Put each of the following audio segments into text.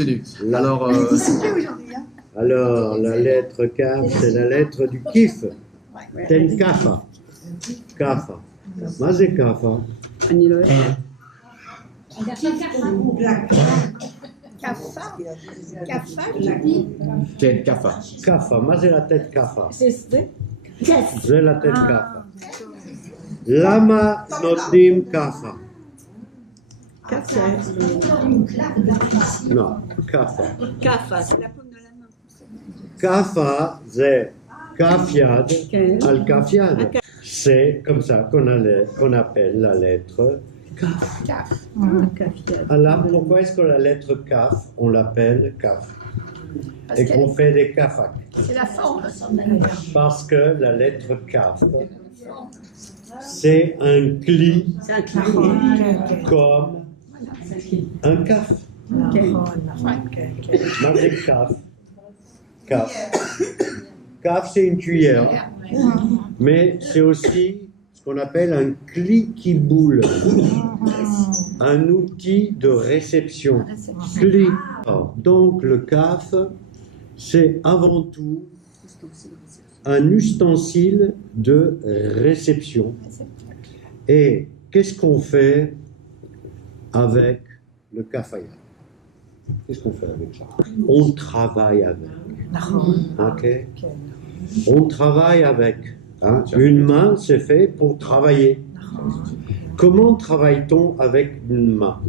continue. Alors, la lettre Kaf, c'est la lettre du kif. Ten kafa. Kafa. Mazé kafa. Tête kafa. Kafa. Mazé la tête kafa. C'est C'est la tête kafa. Lama notim kafa. Non, kafa. Kafa, c'est la paume de la main. Kafa, c'est kafiad, al-kafiad. C'est comme ça qu'on appelle la lettre kaf. Alors, pourquoi est-ce que la lettre kaf, on l'appelle kaf? Et qu'on fait des kafak? C'est la forme. Parce que la lettre kaf, c'est un cli comme un kaf. Mazé kaf. Kaf. Kaf, c'est une cuillère. Mais c'est aussi ce qu'on appelle un cli qui boule. Un outil de réception. Cli. Donc le kaf, c'est avant tout un ustensile de réception. Et qu'est-ce qu'on fait avec le kafaya? Qu'est-ce qu'on fait avec ça? On travaille avec. Ok? On travaille avec. Hein? Une main, c'est fait pour travailler. Comment travaille-t-on avec une main?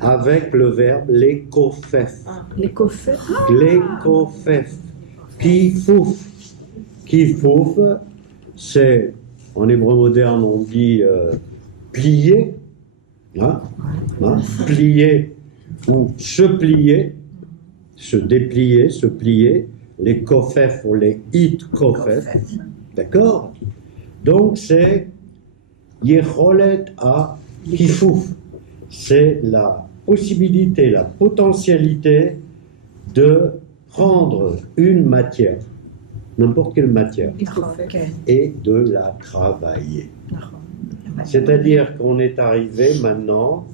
Avec le verbe lekofef. Lekofef. Lekofef. Kifouf. Kifouf, c'est, en hébreu moderne, on dit plier. Hein? Hein? Plier ou se plier. Se déplier, se plier. Les kofef ou les it kofef. D'accord? Donc c'est yecholet à kifouf. C'est la possibilité, la potentialité de prendre une matière, n'importe quelle matière, et de la travailler. C'est-à-dire qu'on est arrivé maintenant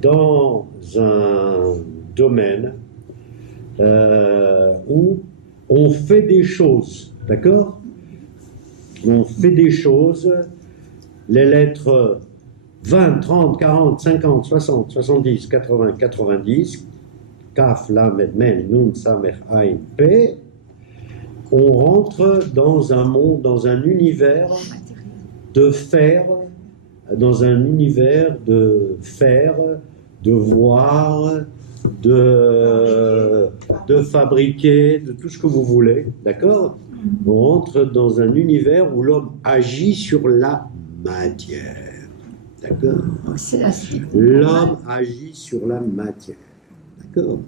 dans un domaine où on fait des choses, d'accord? On fait des choses, les lettres 20, 30, 40, 50, 60, 70, 80, 90, Kaf, Lamed, Men, Nun, Samer, Ain, P, on rentre dans un monde, dans un univers de faire, dans un univers de faire, de voir, de fabriquer, de tout ce que vous voulez, d'accord? On rentre dans un univers où l'homme agit sur la matière. D'accord? L'homme agit sur la matière. D'accord?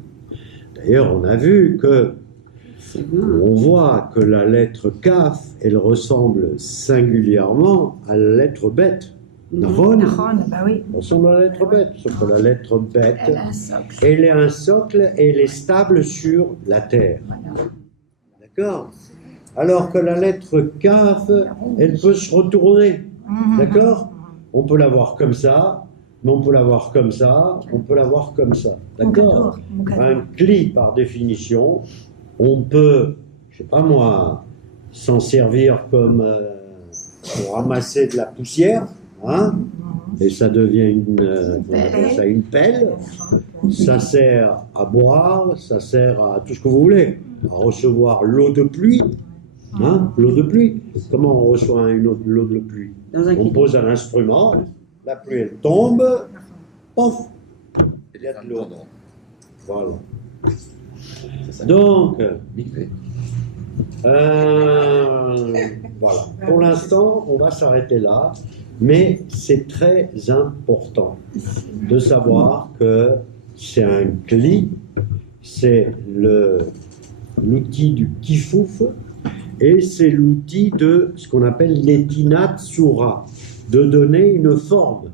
D'ailleurs, on a vu que, on voit que la lettre Kaf, elle ressemble singulièrement à la lettre bête. Nahon, bah oui. ressemble à la lettre bête, sauf que la lettre bête, elle est un socle et elle est stable sur la terre. D'accord? Alors que la lettre Kaf, elle peut se retourner. D'accord? On peut la voir comme ça, mais on peut la voir comme ça, on peut la voir comme ça. D'accord? Un cli, par définition, on peut, je sais pas moi, s'en servir comme pour ramasser de la poussière, hein? Et ça devient une pelle. Ça sert à boire, ça sert à tout ce que vous voulez, à recevoir l'eau de pluie. Hein, l'eau de pluie. Comment on reçoit l'eau de pluie? On pose un instrument, la pluie elle tombe, pof, il y a de l'eau. Voilà. Donc, voilà. Pour l'instant, on va s'arrêter là, mais c'est très important de savoir que c'est un cli, c'est l'outil du kifouf. Et c'est l'outil de ce qu'on appelle l'étinat tsura, de donner une forme.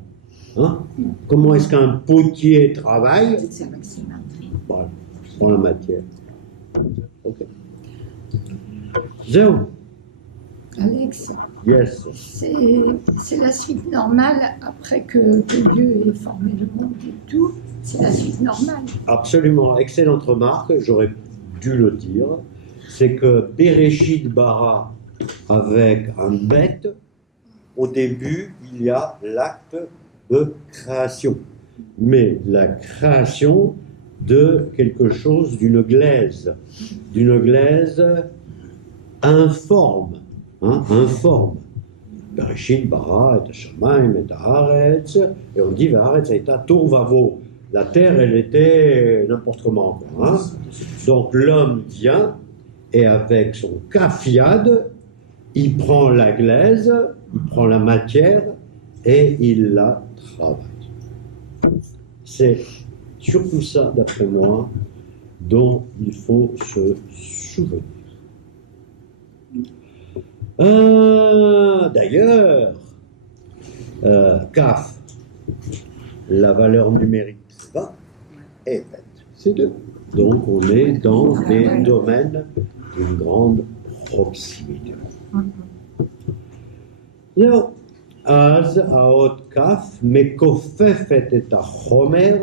Hein? Comment est-ce qu'un potier travaille? Voilà, dans la matière. Ok. Zéro. Alex, Yes. c'est la suite normale après que Dieu ait formé le monde et tout. C'est la suite normale. Absolument, excellente remarque, j'aurais dû le dire. C'est que Bereshit bara avec un bête, au début, il y a l'acte de création. Mais la création de quelque chose, d'une glaise informe, informe. Bereshit bara et hashamayim et haaretz, et on dit haaretz eta tohu vavo. La terre, elle était n'importe comment. Hein? Donc l'homme vient et avec son kafiad, il prend la glaise, il prend la matière et il la travaille. C'est surtout ça, d'après moi, dont il faut se souvenir. D'ailleurs, Kaf, la valeur numérique, c'est pas, et bête, c'est 2. Donc on est dans des domaines d'une grande proximité. Alors, Az Aot Kaf, Mekofefet et Chomer,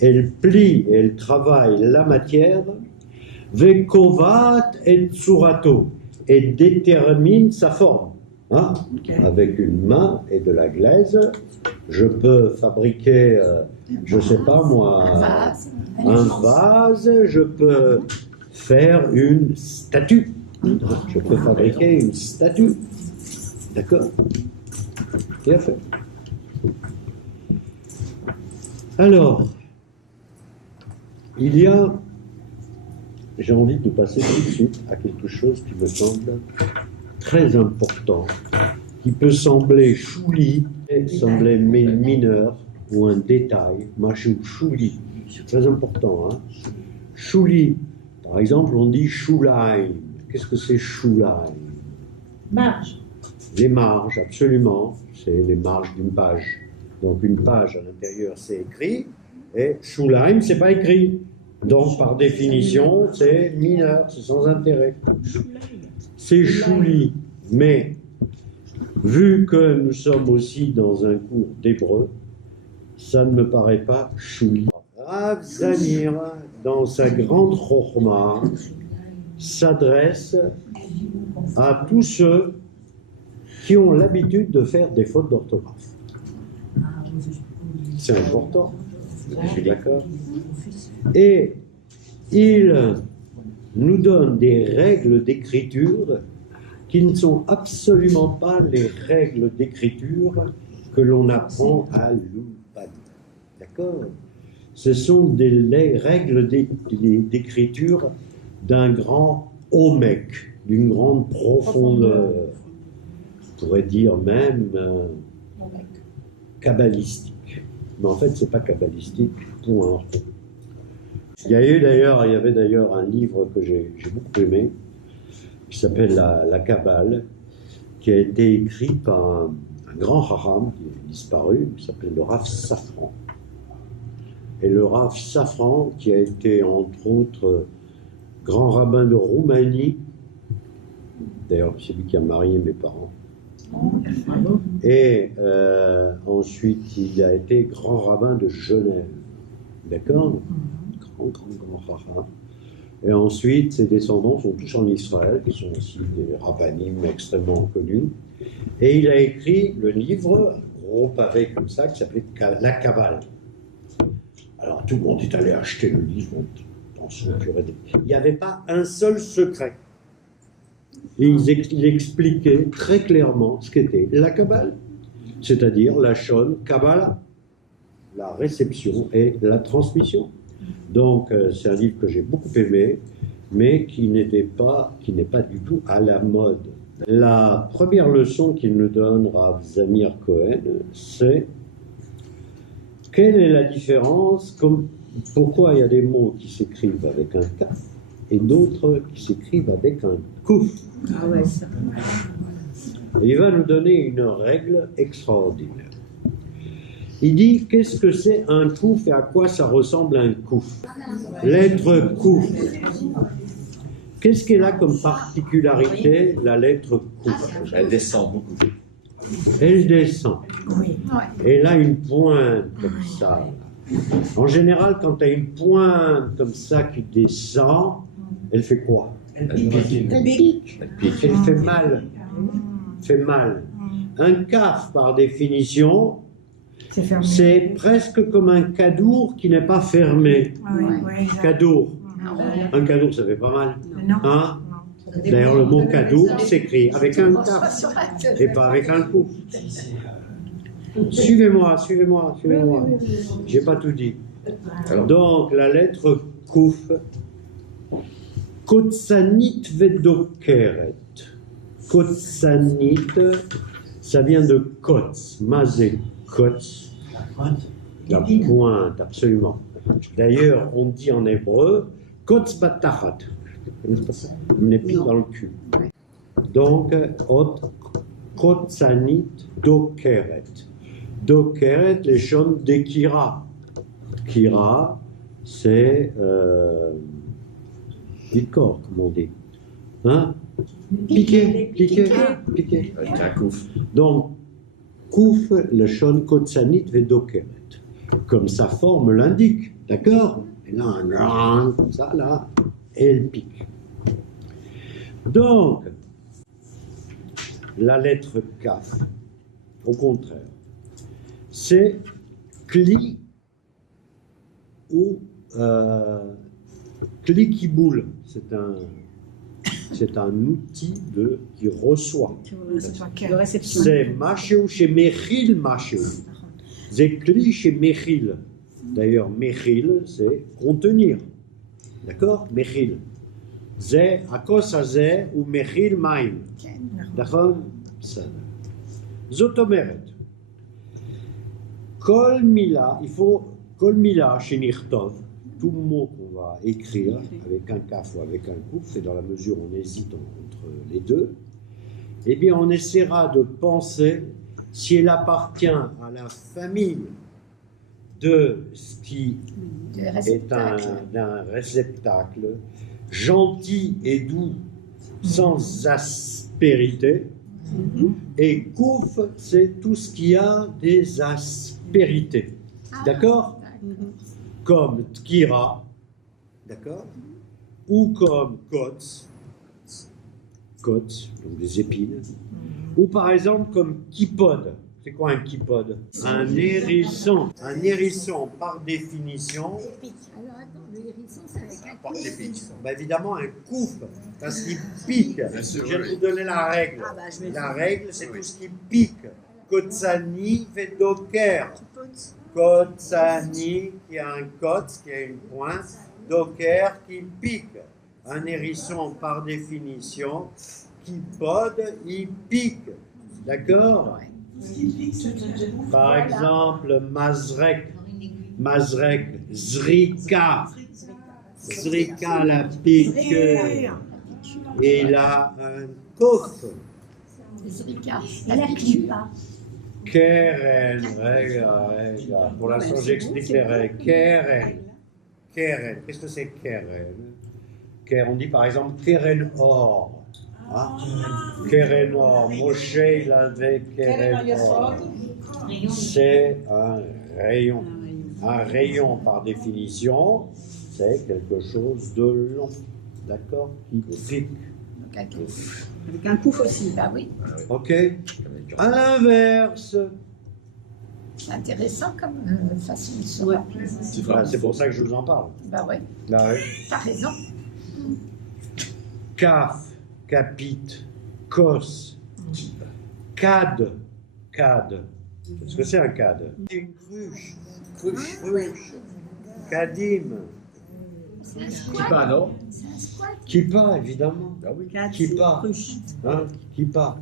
elle plie, elle travaille la matière, Vekovat et Tsurato, et détermine sa forme. Hein? Avec une main et de la glaise, je peux fabriquer, je ne sais pas moi, un vase, je peux faire une statue. Je peux fabriquer une statue. D'accord? Bien fait. Alors, il y a, j'ai envie de passer tout de suite à quelque chose qui me semble très important, qui peut sembler chouli, sembler mineur ou un détail. Moi, je suis chouli, c'est très important. Hein? Chouli, par exemple, on dit choulaim. Qu'est-ce que c'est choulaim? Marge. Les marges, absolument. C'est les marges d'une page. Donc une page à l'intérieur, c'est écrit, et choulaim, c'est pas écrit. Donc par définition, c'est mineur, c'est sans intérêt. C'est chouli, mais vu que nous sommes aussi dans un cours d'hébreu, ça ne me paraît pas chouli. Rav Zamir, dans sa grande chokhma, s'adresse à tous ceux qui ont l'habitude de faire des fautes d'orthographe. C'est important, je suis d'accord. Et il nous donne des règles d'écriture qui ne sont absolument pas les règles d'écriture que l'on apprend à l'Ulpan. D'accord? Ce sont des règles d'écriture d'un grand omek, d'une grande profondeur. On pourrait dire même kabbalistique. Mais en fait, ce n'est pas kabbalistique, point. Il y avait d'ailleurs un livre que j'ai beaucoup aimé, qui s'appelle la Kabbale, qui a été écrit par un grand Chacham qui est disparu, qui s'appelle le Rav Safran. Et le Rav Safran, qui a été entre autres grand rabbin de Roumanie, d'ailleurs c'est lui qui a marié mes parents, et ensuite il a été grand rabbin de Genève, d'accord, grand rabbin. Et ensuite ses descendants sont tous en Israël, qui sont aussi des rabbinim extrêmement connus, et il a écrit le livre, un gros pavé comme ça, qui s'appelait La Kabbale. Alors tout le monde est allé acheter le livre. Il n'y avait pas un seul secret. Et il expliquait très clairement ce qu'était la Kabbale, c'est-à-dire la Shon Kabbalah, la réception et la transmission. Donc c'est un livre que j'ai beaucoup aimé, mais qui n'est pas du tout à la mode. La première leçon qu'il nous donne, Rav Zamir Cohen, c'est quelle est la différence, pourquoi il y a des mots qui s'écrivent avec un K et d'autres qui s'écrivent avec un Kouf. Ah ouais, ça. Et il va nous donner une règle extraordinaire. Il dit, qu'est-ce que c'est un Kouf et à quoi ça ressemble un Kouf? Lettre Kouf. Qu'est-ce qu'elle a comme particularité, la lettre Q? Elle descend beaucoup. Elle descend. Oui. Elle a une pointe comme ça. En général, quand tu as une pointe comme ça qui descend, elle fait quoi? Elle pique. Elle pique. Elle pique. Elle fait mal. Fait mal. Un caf, par définition, C'est fermé. c'est presque comme un cadour qui n'est pas fermé. Oui, oui, exact. Cadour. Ah ouais. Un cadour, ça fait pas mal. Non. Hein? D'ailleurs, le mot cadour s'écrit avec un On se voit caf sur la tête. et pas avec un coup. Suivez-moi, suivez-moi, suivez-moi. J'ai pas tout dit. Alors, Donc, la lettre Kouf, Kotsanit Vedokeret. Kotsanit, ça vient de Kotz, Mazé Kotz, la pointe, absolument. D'ailleurs, on dit en hébreu Kotz Batachat, une épine dans le cul. Donc, Kotsanit Dokeret. Dokeret, les chômes des Kira. Kira, c'est du corps, comme on dit. Hein? Piqué, piqué, piqué. avec un coup. Donc, Kouf, le Shon Kotsanit Vedokeret. Comme sa forme l'indique, d'accord? Elle a un grand, comme ça, là, et elle pique. Donc, la lettre Kaf, au contraire, c'est Kli ou Kli Kiboul. C'est un outil qui reçoit. De réception. C'est Machéou chez Mechil Machéou. C'est Kli chez Mechil. D'ailleurs, Mechil, c'est contenir. D'accord? Mechil. C'est Akos Hazeh ou Mechil Maim. D'accord? Zotomeret. Kol Mila, il faut Kol Mila chez Nirtov. Tout mot qu'on va écrire avec un kaf ou avec un kouf, et dans la mesure où on hésite entre les deux, eh bien on essaiera de penser si elle appartient à la famille de ce qui est un réceptacle gentil et doux, sans aspérité, et kouf, c'est tout ce qui a des aspérités. D'accord? Comme Tkira, d'accord? Ou comme Kotz, donc des épines. Ou par exemple comme Kipod. C'est quoi un Kipod? Un hérisson. Un hérisson, par définition, Alors attends, le hérisson, c'est avec un Porte les piques. bah évidemment un couf, parce qu'il pique. Bien sûr, Je vais oui. vous donner la règle. La règle, c'est tout ce qui pique. Kotsani Vedoker. Kotsani, qui a un kotz, qui a une pointe, doker, qui pique. Un hérisson, par définition, qui pode, il pique. D'accord? Par exemple, Mazrek, Zrika. Zrika, la pique. Et il a un kof. Zrika, la piqûre. Keren, regarde. Pour l'instant, j'explique les règles. Keren. Qu'est-ce que c'est Keren? On dit par exemple Keren Or. Hein? Keren Or. Moshe, il avait Keren Or. C'est un rayon. Un rayon, par définition, c'est quelque chose de long. D'accord? Qui pique. Donc, un kouf. Avec un pouf aussi. Bah oui, Ok? À l'inverse. c'est intéressant comme façon de se Ouais. rappeler. Voilà, c'est pour ça que je vous en parle. Bah ouais, Là, ouais. t'as raison. Kaf, Kapit, Kos, Kad. Qu'est-ce que c'est un Kad? Une cruche. Kadim. C'est un Qui squat. pas, non? C'est un squat. Kippa, évidemment. Ah oui. Kippa. Cruche. Hein? Kippa.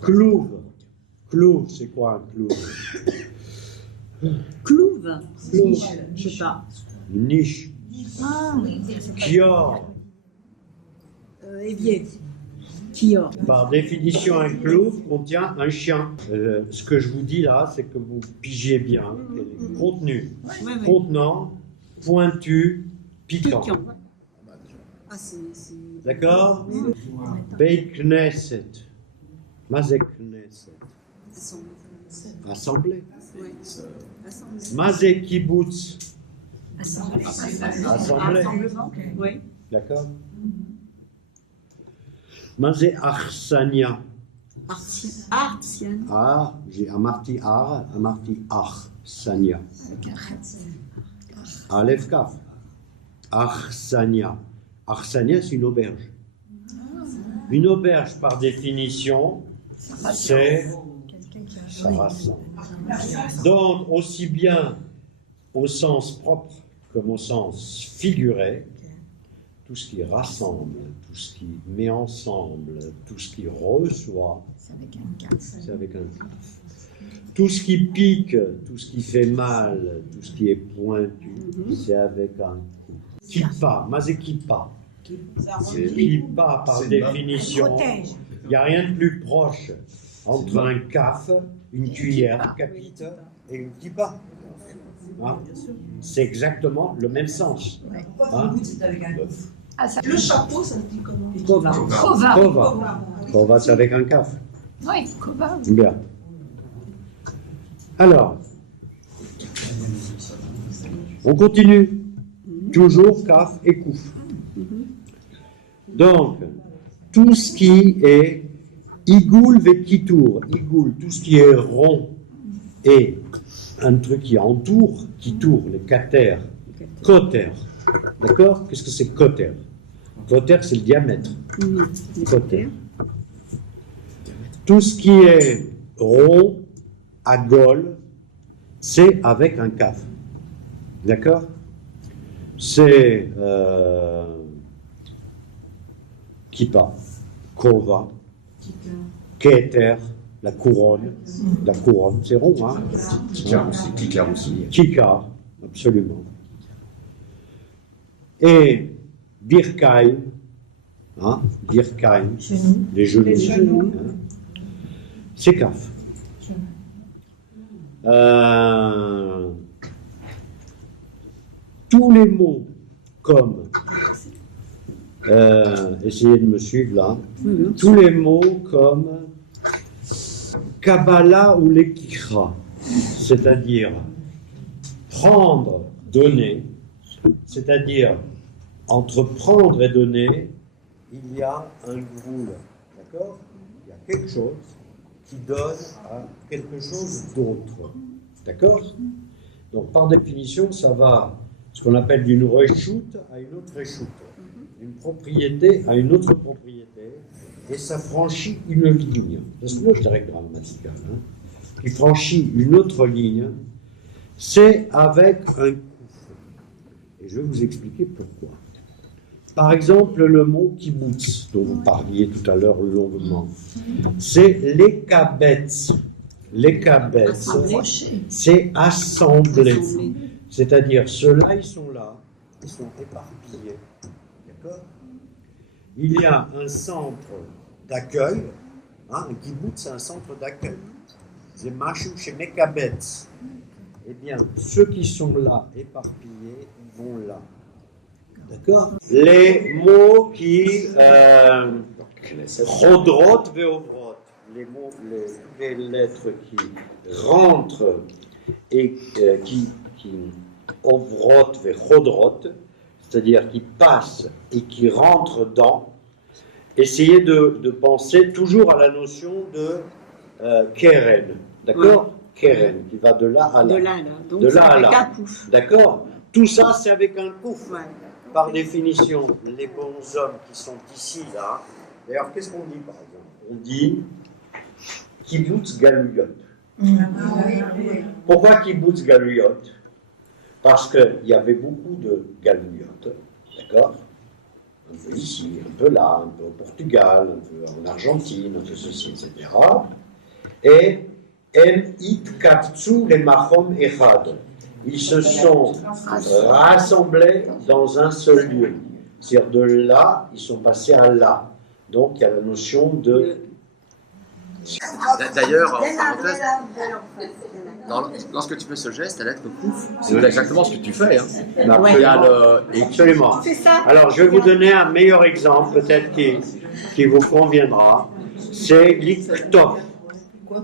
Clouve, c'est quoi un clouve? Clouve. Clouve. Je sais pas. Niche. Kior. Évier. Kior. Par définition, un clouve contient un chien. Ce que je vous dis là, c'est que vous pigez bien. Contenu. Ouais, ouais. Contenant, pointu, piquant. Piquant. Ah, c'est D'accord? Beit Knesset. Mazé Knesset. Assemblée. Mazé Kibbutz. Assemblée. Rassemblement. Oui. D'accord? Mazé Achsania. Artienne. Ah, j'ai Amarti Ar, Amarti Achsania. Aleph Kaf. Achsania. Achsania, c'est une auberge. Une auberge, par définition, c'est ça rassemble. Donc, aussi bien au sens propre comme au sens figuré, tout ce qui rassemble, tout ce qui met ensemble, tout ce qui reçoit, c'est avec un kaf. Tout ce qui pique, tout ce qui fait mal, tout ce qui est pointu, c'est avec un coup. Kippa, mazé kippa. Kippa, par définition, il n'y a rien de plus proche entre un kaf, une cuillère, capite, et une kippa. Hein? C'est exactement le même sens. Hein? Le chapeau, ça se dit comment? Kova. Kova. Kova, c'est avec un kaf. Oui, Kova. Bien. Alors, on continue. Toujours kaf et kouf. Donc, tout ce qui est igoul ve kitour, igoul, tout ce qui est rond et un truc qui entoure, qui tourne, les catères, coter. D'accord? Qu'est-ce que c'est coter? Coter, c'est le diamètre. Coter. Tout ce qui est rond, à Gaulle, c'est avec un kaf. D'accord? C'est kippa, kova, keter, la couronne. La couronne, c'est rond, hein? Kikar aussi. Kikar, absolument. Et birkaim, hein? Birkaim, les genoux. Hein? C'est kaf. Tous les mots comme, essayez de me suivre là, tous les mots comme Kabbalah ou l'Ekikra, c'est-à-dire prendre, donner, c'est-à-dire entre prendre et donner, il y a un groul, d'accord? Il y a quelque chose qui donne à quelque chose d'autre. D'accord? Donc, par définition, ça va, ce qu'on appelle d'une reshoot à une autre reshoot, d'une propriété à une autre propriété, et ça franchit une ligne. C'est le règle grammaticale, hein, qui franchit une autre ligne, c'est avec un coup. Et je vais vous expliquer pourquoi. Par exemple, le mot kibbutz, dont vous parliez tout à l'heure longuement, c'est lekabetz. Lekabetz, c'est assembler. C'est-à-dire, ceux-là, ils sont là, ils sont éparpillés. D'accord? Il y a un centre d'accueil, hein, un kibbutz, c'est un centre d'accueil. C'est machou chez Mekabetz. Eh bien, ceux qui sont là, éparpillés, ils vont là. D'accord? Les mots qui chodrot veovrot, les mots, les lettres qui rentrent et qui ovrot vechodrot, c'est-à-dire qui passent et qui rentrent dans. Essayez de penser toujours à la notion de keren, d'accord? Keren, qui va de là à là. De là à là. Donc, de là à avec là. un pouf. D'accord? Tout ça, c'est avec un pouf. Ouais. Par définition, les bons hommes qui sont ici, là, d'ailleurs, qu'est-ce qu'on dit par exemple? On dit kibbutz galuyot. Pourquoi kibbutz galuyot? Parce qu'il y avait beaucoup de galuyot, d'accord? Un peu ici, un peu là, un peu au Portugal, un peu en Argentine, un peu ceci, etc. Et em it kaptsu les machom echad. Ils se sont rassemblés dans un seul lieu. C'est-à-dire de là, ils sont passés à là. Donc il y a la notion de D'ailleurs, en parenthèse, lorsque tu fais ce geste, la lettre Kouf, c'est exactement ce que tu fais. Hein. Il y a Absolument. Alors, je vais vous donner un meilleur exemple, peut-être qui vous conviendra. C'est Lichtov.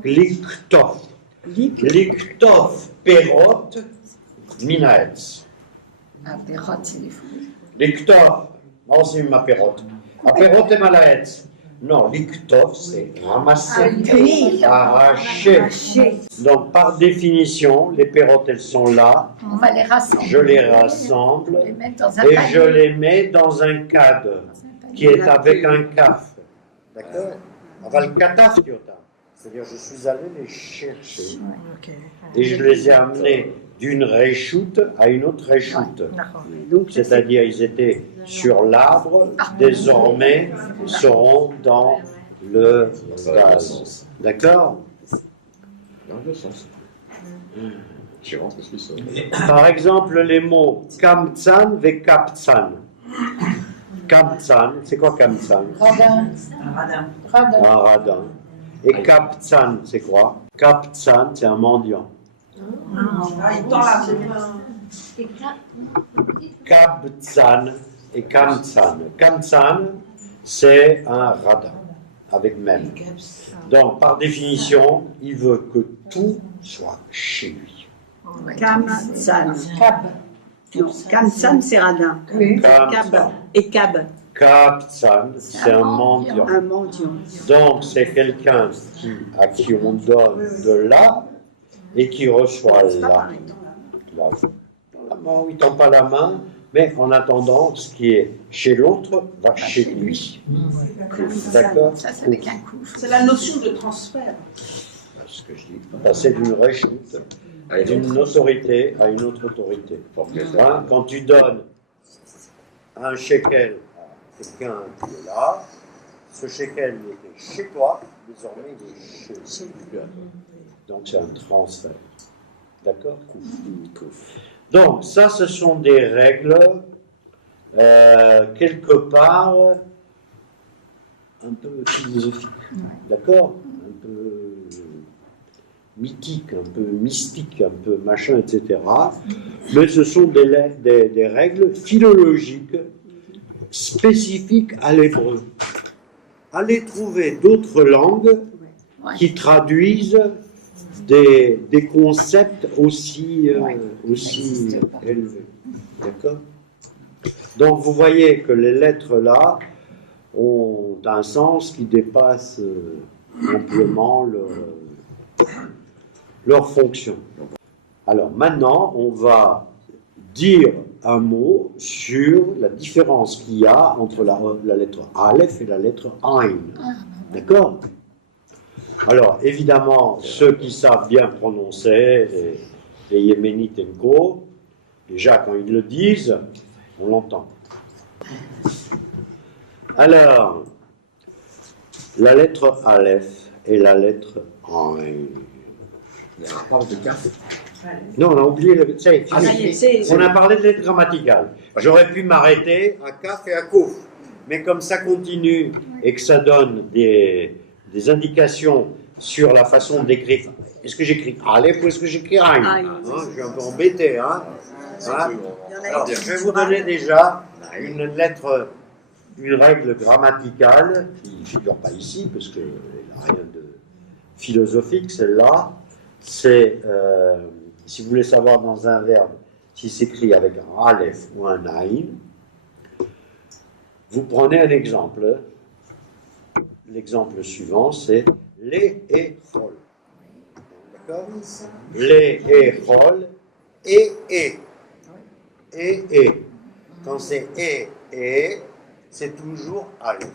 Lichtov. Lichtov, Perot, Minaetz. Ah, Perot, c'est les fous. Lichtov, non, c'est ma Perot. Perot et Malaetz. Non, Lichtov, c'est ramasser, arracher. Donc, par définition, les Perrottes, elles sont là. On va les rassembler. Je les rassemble les mettre dans un et panier. je les mets dans un cadre qui est avec un caf. D'accord? Enfin, le cataf, c'est-à-dire, je suis allé les chercher et je les ai amenés d'une réchoute à une autre réchoute. C'est-à-dire, ils étaient sur l'arbre, désormais seront dans le vase. D'accord? Dans le sens. Je rentre aussi ça. Par exemple, les mots kamtsan et kaptsan. Kamtsan, c'est quoi kamtsan? Radin. Un radin. Et kaptsan, c'est quoi? Kaptsan, c'est un mendiant. Il tend la main. Kaptsan et kamtsan. Kamtsan, c'est un radin, avec même. Donc, par définition, il veut que tout soit chez lui. Kamsan. Non, Kamsan, c'est radin. Kab. Et Kab. Kaptsan, c'est un mendiant. Un mendiant. Donc, c'est quelqu'un à qui on donne de là et qui reçoit là. Là. Il ne tend pas la main, mais en attendant, ce qui est chez l'autre va chez lui. D'accord? Ça, c'est avec un coup. C'est la notion de transfert. Ce que je dis. Passer d'une réchoute, d'une autorité à une autre autorité. Hein, quand tu donnes un shekel à quelqu'un qui est là, ce shekel il était chez toi, désormais il est chez lui. Donc c'est un transfert. D'accord? Donc ça, ce sont des règles quelque part un peu philosophiques. D'accord? Un peu mythique, un peu mystique, un peu machin, etc. Mais ce sont des règles philologiques spécifiques à l'hébreu. Allez trouver d'autres langues qui traduisent des concepts aussi élevés. D'accord? Donc vous voyez que les lettres là ont un sens qui dépasse amplement leur fonction. Alors maintenant, on va dire un mot sur la différence qu'il y a entre la lettre Aleph et la lettre Ain. D'accord? Alors, évidemment, ceux qui savent bien prononcer, les Yéménites et co, déjà quand ils le disent, on l'entend. Alors, la lettre Aleph et la lettre Ain. Il y a un rapport de carte. Non, on a oublié le. On a parlé de lettres grammaticales. J'aurais pu m'arrêter à Kaf et à Kouf. Mais comme ça continue et que ça donne des indications sur la façon d'écrire. Est-ce que j'écris Aleph ou est-ce que j'écris Ain? Je suis un peu embêté. Alors, je vais vous donner déjà une règle grammaticale qui ne figure pas ici, parce qu'elle n'a rien de philosophique, celle-là. C'est, si vous voulez savoir dans un verbe s'il s'écrit avec un Aleph ou un Ain, vous prenez un exemple. L'exemple suivant, c'est les et chol. D'accord? Les et chol, et. Quand c'est et, c'est toujours Aleph.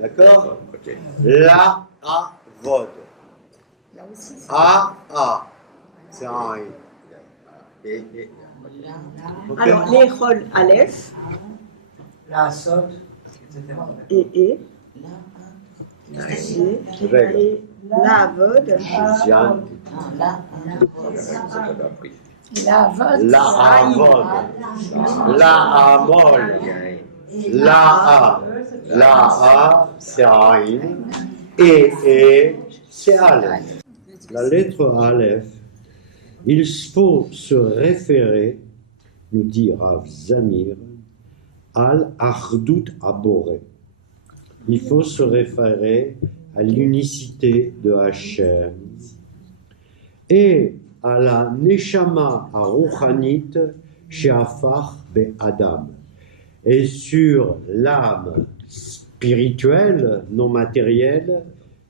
D'accord? Okay. La, a, vod. A, c'est un et. Okay. Alors, les rôles Aleph. La sot, etc. Et. La vod. La avod. La amol. La A, c'est Aïn. Et, c'est Aleph. La lettre Aleph, il faut se référer, nous dit Rav Zamir, al Achdut Aboré. Il faut se référer à l'unicité de Hachem et à la Neshama Aruchanit Sheafach Be-Adam, et sur l'âme spirituelle, non matérielle,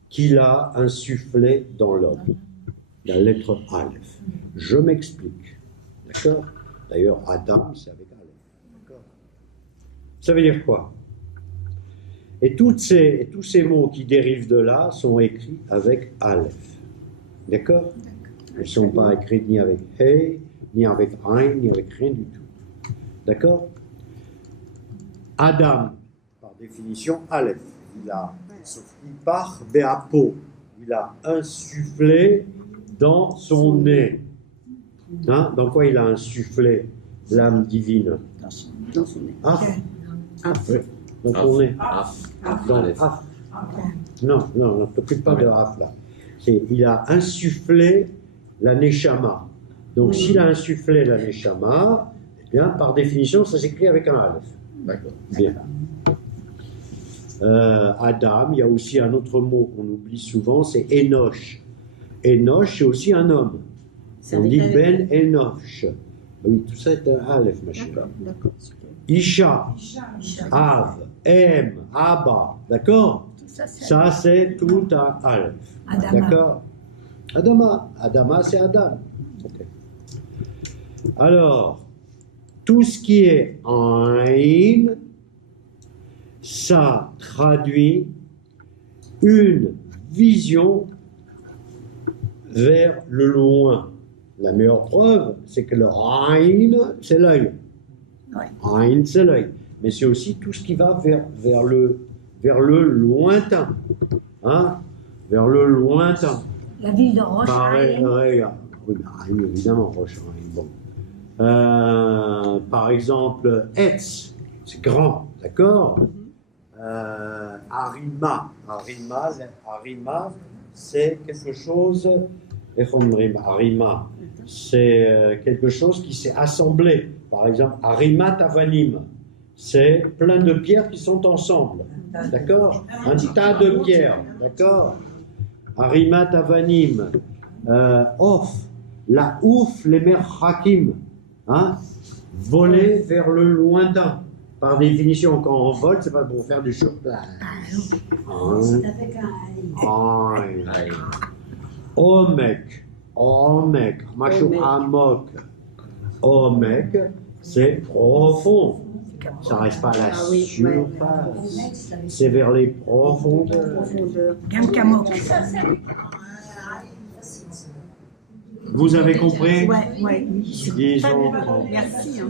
qu'il a insufflée dans l'homme. La lettre Aleph. Je m'explique. D'accord? D'ailleurs, Adam, c'est avec Aleph. D'accord? Ça veut dire quoi? Et tous ces mots qui dérivent de là sont écrits avec Aleph. D'accord? Ils ne sont pas écrits ni avec He, ni avec Ain, ni avec rien du tout. D'accord? Adam, par définition, Aleph. Il part Béapo. Il a insufflé dans son nez. Hein? Dans quoi il a insufflé l'âme divine? Dans son nez. Oui. Dans son nez. Dans Aleph. Af. Non, ne t'occupe pas de Af là. Il a insufflé la Neshama. Donc s'il a insufflé la Neshama, eh bien, par définition, ça s'écrit avec un Aleph. D'accord. Bien. Adam, il y a aussi un autre mot qu'on oublie souvent, c'est Enoch. Enoch, c'est aussi un homme. On dit Ben Enoch. Oui, tout ça est un Aleph, ma chérie. D'accord. Isha, Av, Em, Abba, d'accord? Ça, c'est tout un Aleph. D'accord? Adama, c'est Adam. Okay. Alors, tout ce qui est en Aïn, ça traduit une vision vers le loin. La meilleure preuve, c'est que le Aïn, c'est l'œil. Ouais. Aïn, c'est l'œil. Mais c'est aussi tout ce qui va vers le lointain. Hein? Vers le lointain. La ville de Roche-Haïn. Oui, Aïn, évidemment, Roche-Haïn. Bon. Par exemple, Etz, c'est grand, d'accord? Arima, c'est quelque chose. Arima, c'est quelque chose qui s'est assemblé. Par exemple, Arimat Avanim, c'est plein de pierres qui sont ensemble, d'accord? Un tas de pierres, d'accord? Arimat Avanim, Off, la ouf, les mers Hakim, hein? Voler vers le lointain. Par définition, quand on vole, c'est pas pour faire du surplace. C'est avec un Omek, Machou Amok. Omek, c'est profond. Ça reste pas à la surface. C'est vers les profondeurs. Gamkamok. Vous avez compris? Ouais. Disons, Merci.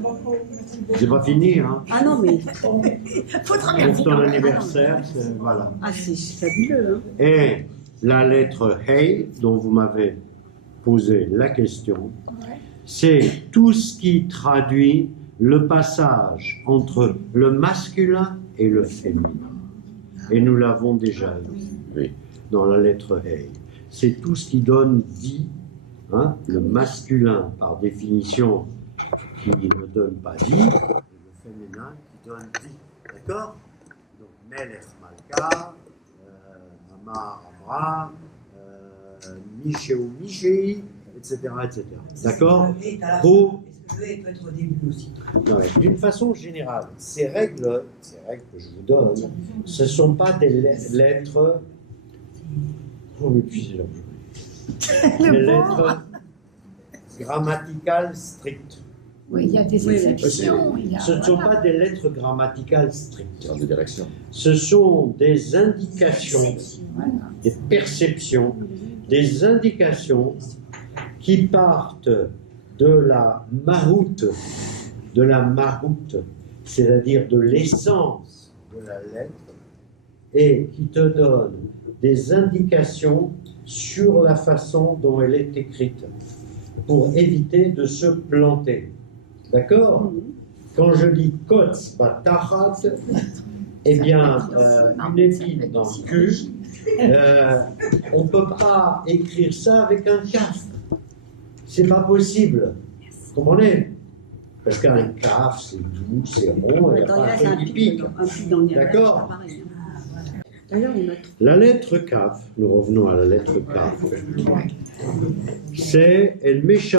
c'est pas fini, hein? Ah non, mais. Faut te remercier. Pour ton anniversaire, voilà. Ah, c'est fabuleux. Hein. Et la lettre Hey, dont vous m'avez posé la question, c'est tout ce qui traduit le passage entre le masculin et le féminin. Et nous l'avons déjà vu dans la lettre Hey. C'est tout ce qui donne vie. Hein, le masculin, par définition, qui ne donne pas vie, et le féminin qui donne vie. D'accord? Donc, Melech Malka, Amar Amra, Michéou Michéi, etc. D'accord? Pour... Est-ce que le peut être au début aussi? D'une façon générale, ces règles que je vous donne, ce ne sont pas des lettres. Vous m'épuisez là. Des lettres grammaticales strictes. Oui, il y a des exceptions. Ce ne sont pas des lettres grammaticales strictes. Dans des directions. Ce sont des indications, des perceptions, des indications qui partent de la mahout, c'est-à-dire de l'essence de la lettre, et qui te donnent des indications sur la façon dont elle est écrite, pour éviter de se planter. D'accord? quand je dis Kotz Batachat, eh bien, une épine dans le cul, on ne peut pas écrire ça avec un kaf. C'est pas possible. Vous comprenez? Parce qu'un kaf, c'est doux, c'est rond, il n'y a pas un truc qui pique. D'accord? La lettre kaf, nous revenons à la lettre kaf, c'est El Mécha.